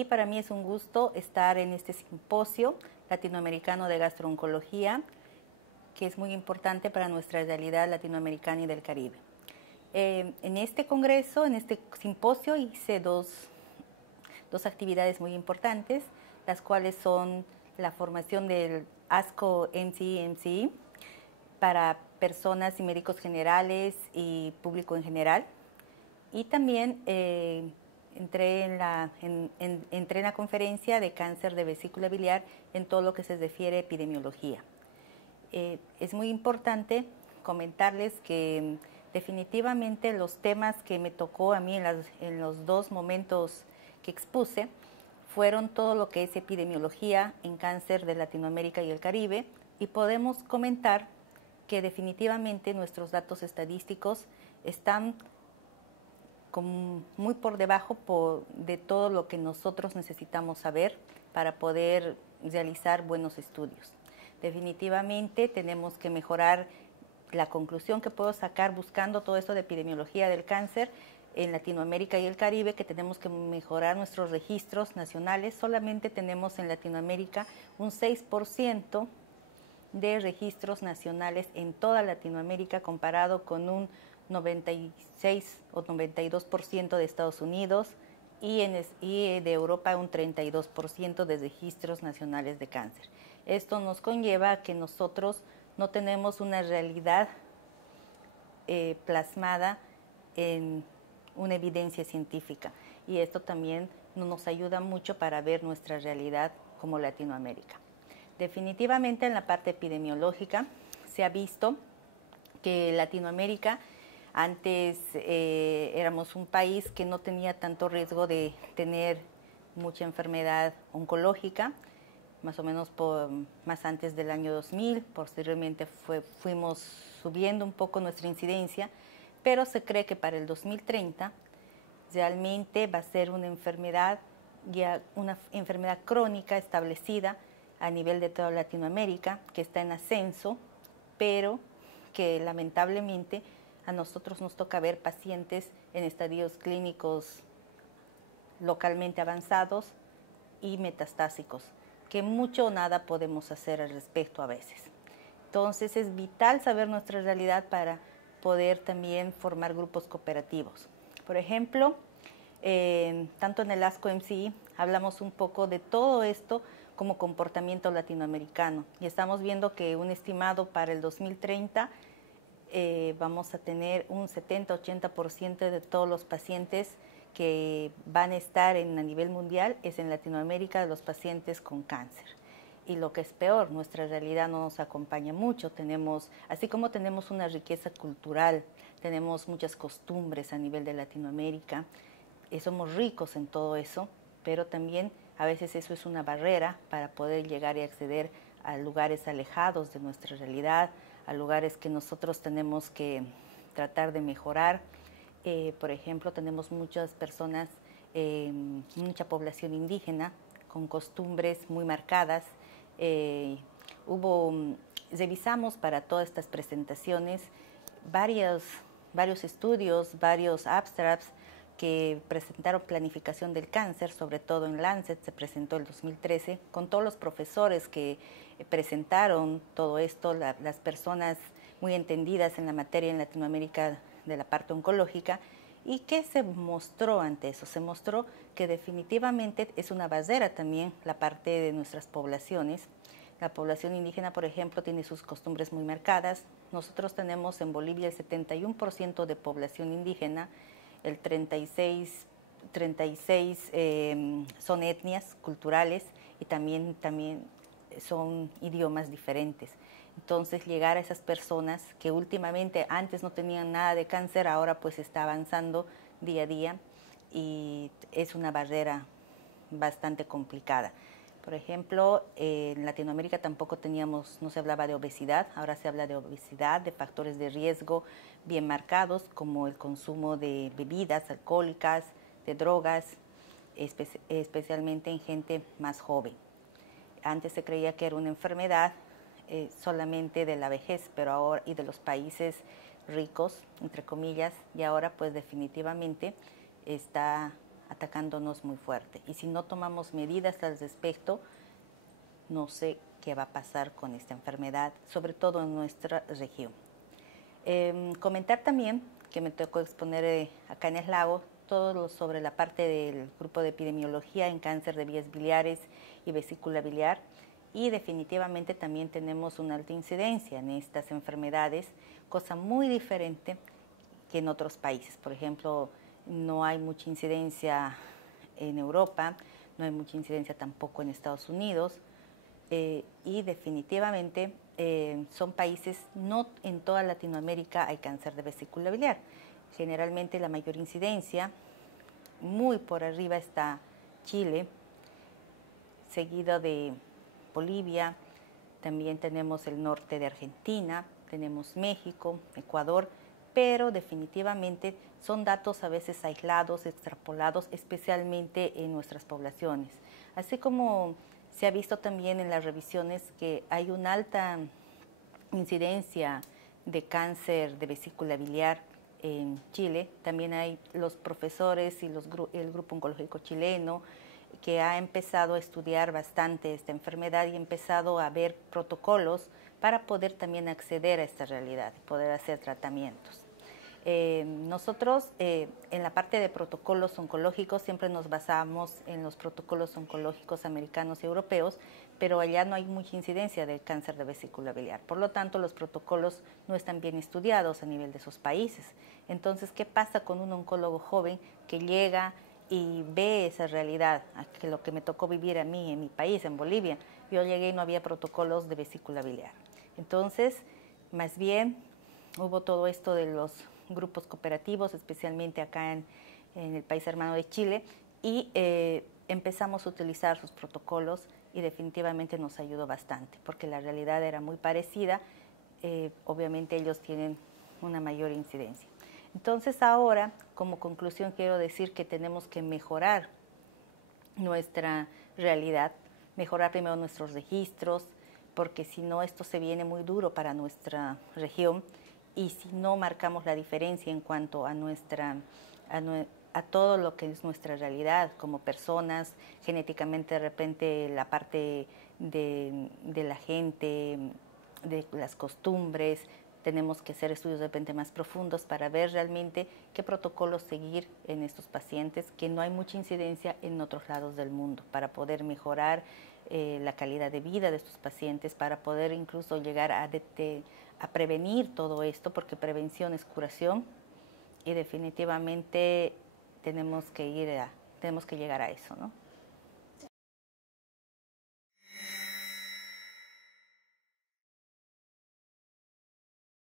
y para mí es un gusto estar en este simposio latinoamericano de gastrooncología, que es muy importante para nuestra realidad latinoamericana y del Caribe. En este congreso, en este simposio, hice dos actividades muy importantes, las cuales son la formación del ASCO MCI para personas y médicos generales y público en general. Y también entré en la conferencia de cáncer de vesícula biliar en todo lo que se refiere a epidemiología. Es muy importante comentarles que definitivamente los temas que me tocó a mí en los dos momentos que expuse fueron todo lo que es epidemiología en cáncer de Latinoamérica y el Caribe, y podemos comentar que definitivamente nuestros datos estadísticos están muy por debajo de todo lo que nosotros necesitamos saber para poder realizar buenos estudios. Definitivamente tenemos que mejorar. La conclusión que puedo sacar buscando todo esto de epidemiología del cáncer en Latinoamérica y el Caribe, que tenemos que mejorar nuestros registros nacionales. Solamente tenemos en Latinoamérica un 6% de registros nacionales en toda Latinoamérica, comparado con un 96 o 92% de Estados Unidos y de Europa un 32% de registros nacionales de cáncer. Esto nos conlleva a que nosotros no tenemos una realidad plasmada en una evidencia científica, y esto también no nos ayuda mucho para ver nuestra realidad como Latinoamérica. Definitivamente en la parte epidemiológica se ha visto que Latinoamérica antes éramos un país que no tenía tanto riesgo de tener mucha enfermedad oncológica, más o menos más antes del año 2000, posteriormente fuimos subiendo un poco nuestra incidencia, pero se cree que para el 2030 realmente va a ser una enfermedad crónica establecida a nivel de toda Latinoamérica, que está en ascenso, pero que lamentablemente a nosotros nos toca ver pacientes en estadios clínicos localmente avanzados y metastásicos, que mucho o nada podemos hacer al respecto a veces. Entonces es vital saber nuestra realidad para poder también formar grupos cooperativos. Por ejemplo, tanto en el ASCO MCI hablamos un poco de todo esto como comportamiento latinoamericano, y estamos viendo que un estimado para el 2030 vamos a tener un 70-80% de todos los pacientes que van a estar a nivel mundial es en Latinoamérica, de los pacientes con cáncer. Y lo que es peor, nuestra realidad no nos acompaña mucho. Así como tenemos una riqueza cultural, tenemos muchas costumbres a nivel de Latinoamérica, somos ricos en todo eso, pero también a veces eso es una barrera para poder llegar y acceder a lugares alejados de nuestra realidad, a lugares que nosotros tenemos que tratar de mejorar. Por ejemplo, tenemos muchas personas, mucha población indígena con costumbres muy marcadas. Revisamos para todas estas presentaciones varios estudios, varios abstracts que presentaron planificación del cáncer, sobre todo en Lancet, se presentó el 2013, con todos los profesores que presentaron todo esto, las personas muy entendidas en la materia en Latinoamérica de la parte oncológica. ¿Y qué se mostró ante eso? Se mostró que definitivamente es una barrera también la parte de nuestras poblaciones. La población indígena, por ejemplo, tiene sus costumbres muy marcadas. Nosotros tenemos en Bolivia el 71% de población indígena, el 36 son etnias culturales, y también son idiomas diferentes. Entonces, llegar a esas personas que últimamente antes no tenían nada de cáncer, ahora pues está avanzando día a día, y es una barrera bastante complicada. Por ejemplo, en Latinoamérica tampoco no se hablaba de obesidad, ahora se habla de obesidad, de factores de riesgo bien marcados, como el consumo de bebidas alcohólicas, de drogas, especialmente en gente más joven. Antes se creía que era una enfermedad solamente de la vejez, pero ahora, y de los países ricos, entre comillas, y ahora pues definitivamente está atacándonos muy fuerte. Y si no tomamos medidas al respecto, no sé qué va a pasar con esta enfermedad, sobre todo en nuestra región. Comentar también que me tocó exponer acá en el lago todo sobre la parte del grupo de epidemiología en cáncer de vías biliares y vesícula biliar, y definitivamente también tenemos una alta incidencia en estas enfermedades, cosa muy diferente que en otros países. Por ejemplo, no hay mucha incidencia en Europa, no hay mucha incidencia tampoco en Estados Unidos, y definitivamente son países, no en toda Latinoamérica hay cáncer de vesícula biliar. Generalmente la mayor incidencia, muy por arriba está Chile, seguido de Bolivia, también tenemos el norte de Argentina, tenemos México, Ecuador, pero definitivamente son datos a veces aislados, extrapolados, especialmente en nuestras poblaciones. Así como se ha visto también en las revisiones que hay una alta incidencia de cáncer de vesícula biliar en Chile, también hay los profesores y el Grupo Oncológico Chileno, que ha empezado a estudiar bastante esta enfermedad y ha empezado a ver protocolos para poder también acceder a esta realidad y poder hacer tratamientos. Nosotros en la parte de protocolos oncológicos siempre nos basamos en los protocolos oncológicos americanos y europeos, pero allá no hay mucha incidencia del cáncer de vesícula biliar. Por lo tanto, los protocolos no están bien estudiados a nivel de esos países. Entonces, ¿qué pasa con un oncólogo joven que llega y ve esa realidad? Que lo que me tocó vivir a mí en mi país, en Bolivia, yo llegué y no había protocolos de vesícula biliar. Entonces, más bien hubo todo esto de los grupos cooperativos, especialmente acá en el país hermano de Chile, y empezamos a utilizar sus protocolos y definitivamente nos ayudó bastante, porque la realidad era muy parecida. Obviamente ellos tienen una mayor incidencia. Entonces ahora, como conclusión, quiero decir que tenemos que mejorar nuestra realidad, mejorar primero nuestros registros, porque si no esto se viene muy duro para nuestra región, y si no marcamos la diferencia en cuanto a todo lo que es nuestra realidad como personas, genéticamente de repente la parte de la gente, de las costumbres, tenemos que hacer estudios de repente más profundos para ver realmente qué protocolos seguir en estos pacientes, que no hay mucha incidencia en otros lados del mundo, para poder mejorar la calidad de vida de estos pacientes, para poder incluso llegar a prevenir todo esto, porque prevención es curación, y definitivamente tenemos que llegar a eso, ¿no?